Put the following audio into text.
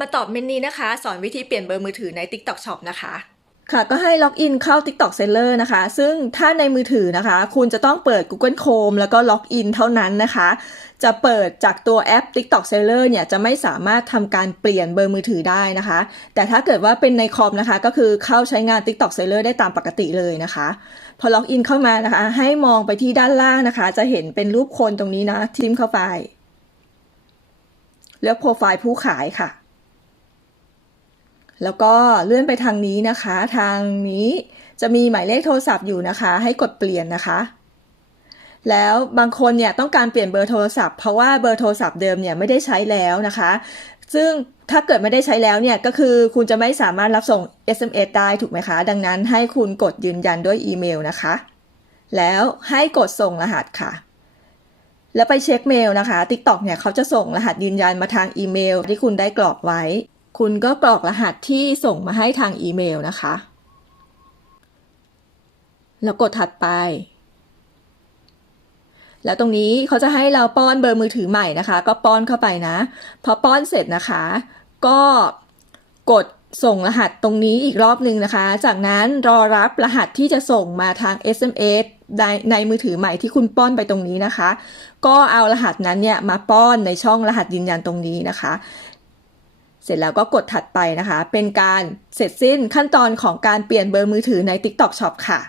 มาตอบเมนนี้นะคะ สอนวิธีเปลี่ยนเบอร์มือถือใน TikTok Shop นะคะ ค่ะก็ให้ล็อกอินเข้า TikTok Seller นะคะ ซึ่งถ้าในมือถือนะคะ คุณจะต้องเปิด Google Chrome แล้วก็ล็อกอินเท่านั้นนะคะ จะเปิดจากตัวแอป TikTok Seller เนี่ยจะไม่สามารถทำการเปลี่ยนเบอร์มือถือได้นะคะ แต่ถ้าเกิดว่าเป็นในคอมนะคะ ก็คือเข้าใช้งาน TikTok Seller ได้ตามปกติเลยนะคะพอล็อกอินเข้ามานะคะ ให้มองไปที่ด้านล่างนะคะ จะเห็นเป็นรูปคนตรงนี้นะทิมเข้าไปเลือกโปรไฟล์ผู้ขายค่ะ แล้วก็เลื่อนไปทางนี้นะคะ ทางนี้จะมีหมายเลขโทรศัพท์อยู่นะคะ ให้กดเปลี่ยนนะคะ แล้วบางคนเนี่ยต้องการเปลี่ยนเบอร์โทรศัพท์เพราะว่าเบอร์โทรศัพท์เดิมเนี่ยไม่ได้ใช้แล้วนะคะ ซึ่งถ้าเกิดไม่ได้ใช้แล้วเนี่ยก็คือคุณจะไม่สามารถรับส่ง SMS ได้ถูกไหมคะ ดังนั้นให้คุณกดยืนยันด้วยอีเมลนะคะ แล้วให้กดส่งรหัสค่ะแล้วไปเช็คเมลนะคะ TikTok เนี่ยเขาจะส่งรหัสยืนยันมาทางอีเมลที่คุณได้กรอกไว้ คุณก็กรอกรหัสที่ส่งมาให้ทางอีเมลนะคะ แล้วกดถัดไป แล้วตรงนี้เขาจะให้เราป้อนเบอร์มือถือใหม่นะคะ ก็ป้อนเข้าไปนะ พอป้อนเสร็จนะคะ ก็กดส่งรหัสตรงนี้อีกรอบหนึ่งนะคะ จากนั้นรอรับรหัสที่จะส่งมาทาง SMS ในในมือถือใหม่ที่คุณป้อนไปตรงนี้นะคะ ก็เอารหัสนั้นเนี่ยมาป้อนในช่องรหัสยืนยันตรงนี้นะคะ เสร็จแล้วก็กดถัดไปนะคะ เป็นการเสร็จสิ้นขั้นตอนของการเปลี่ยนเบอร์มือถือใน TikTok Shop ค่ะ